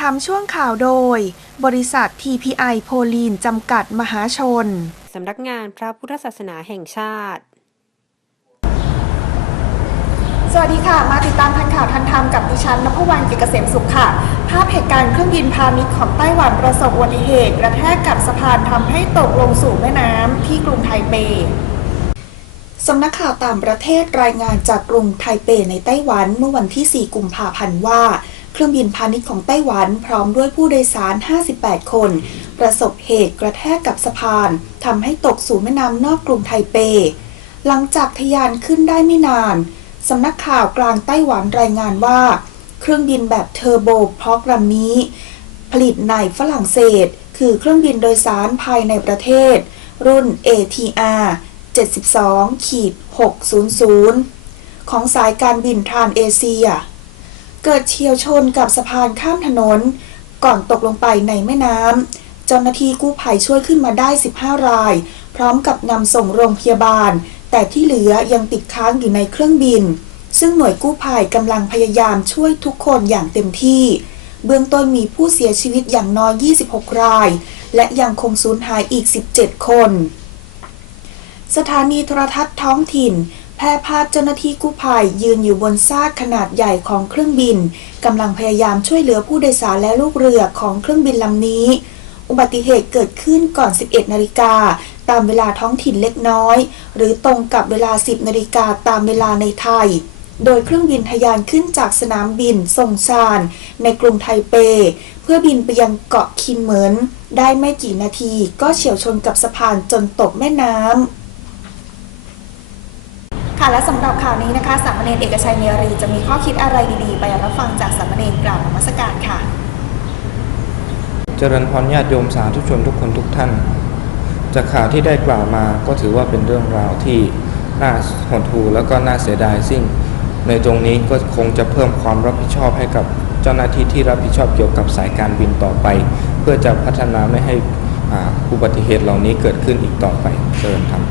ทำช่วงข่าวโดย บริษัท TPI โพลีนจำกัดมหาชน สำนักงานพระพุทธศาสนาแห่งชาติ สวัสดีค่ะ มาติดตามทันข่าวทันธรรมกับดิฉันนภวรรณกิจเกษมสุขค่ะ ภาพเหตุการณ์เครื่องบินพาณิชย์ของไต้หวันประสบอุบัติเหตุกระแทกกับสะพานทำให้ตกลงสู่แม่น้ำที่กรุงไทเปสำนักข่าวต่างประเทศรายงานจากกรุงไทเปในไต้หวันเมื่อวันที่ 4 กุมภาพันธ์ว่า เครื่องบินพาณิชย์ของไต้หวันพร้อมด้วยผู้โดยสาร 58 คน ประสบเหตุกระแทกกับสะพานทำให้ตกสู่แม่น้ำนอกกรุงไทเป หลังจากทะยานขึ้นได้ไม่นานสำนักข่าวกลางไต้หวันรายงานว่า เครื่องบินแบบเทอร์โบพอกลำนี้ ผลิตในฝรั่งเศส คือเครื่องบินโดยสารภายในประเทศ รุ่น ATR 72-600 ของสายการบินทรานเอเชีย เกิดเฉียวชนกับสะพานข้ามถนน ก่อนตกลงไปในแม่น้ำเจ้าหน้าที่กู้ภัยช่วยขึ้นมาได้ 15 ราย พร้อมกับนำส่งโรงพยาบาล แต่ที่เหลือยังติดค้างอยู่ในเครื่องบิน ซึ่งหน่วยกู้ภัยกำลังพยายามช่วยทุกคนอย่างเต็มที่ เบื้องต้นมีผู้เสียชีวิตอย่างน้อย 26 ราย และยังคงสูญหายอีก 17 คน สถานีโทรทัศน์ท้องถิ่น พร่ภาพเจ้าหน้าที่กู้ภัยยืนอยู่บนซากขนาดใหญ่ของเครื่องบินกำลังพยายามช่วยเหลือผู้โดยสารและลูกเรือของเครื่องบินลำนี้ อุบัติเหตุเกิดขึ้นก่อน 11 นาฬิกาตามเวลาท้องถิ่นเล็กน้อย หรือตรงกับเวลา 10 นาฬิกาตามเวลาในไทย โดยเครื่องบินทะยานขึ้นจากสนามบินซงซาน ในกรุงไทเป เพื่อบินไปยังเกาะคินเหมินได้ไม่กี่นาทีก็เฉียวชนกับสะพานจนตกแม่น้ำ ค่ะและสำหรับข่าวนี้นะคะสามเณรเอกชัยเมรีจะมีข้อคิดอะไรดีๆ ไปรับฟังจากสามเณรกล่าวนมัสการค่ะ เจริญพรญาติโยมสาธุชนทุกคนทุกท่าน จากข่าวที่ได้กล่าวมาก็ถือว่าเป็นเรื่องราวที่น่าหดหู่แล้วก็น่าเสียดายซึ่งในตรงนี้ก็คงจะเพิ่มความรับผิดชอบให้กับเจ้าหน้าที่ที่รับผิดชอบเกี่ยวกับสายการบินต่อไป เพื่อจะพัฒนาไม่ให้อาคุบัติเหตุเหล่านี้เกิดขึ้นอีกต่อไปเจริญธรรม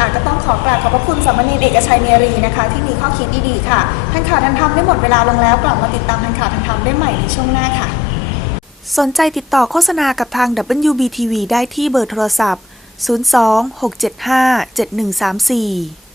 ค่ะ ก็ต้องขอกราบขอบพระคุณสามเณรเอกชัยเมรีนะคะ ที่มีข้อคิดดีๆค่ะทันข่าวทันธรรมได้หมดเวลาลงแล้วกลับมาติดตามทันข่าวทันธรรมได้ใหม่ในช่วงหน้าค่ะ สนใจติดต่อโฆษณากับทาง WBTV ได้ที่เบอร์โทรศัพท์ 02 675 7134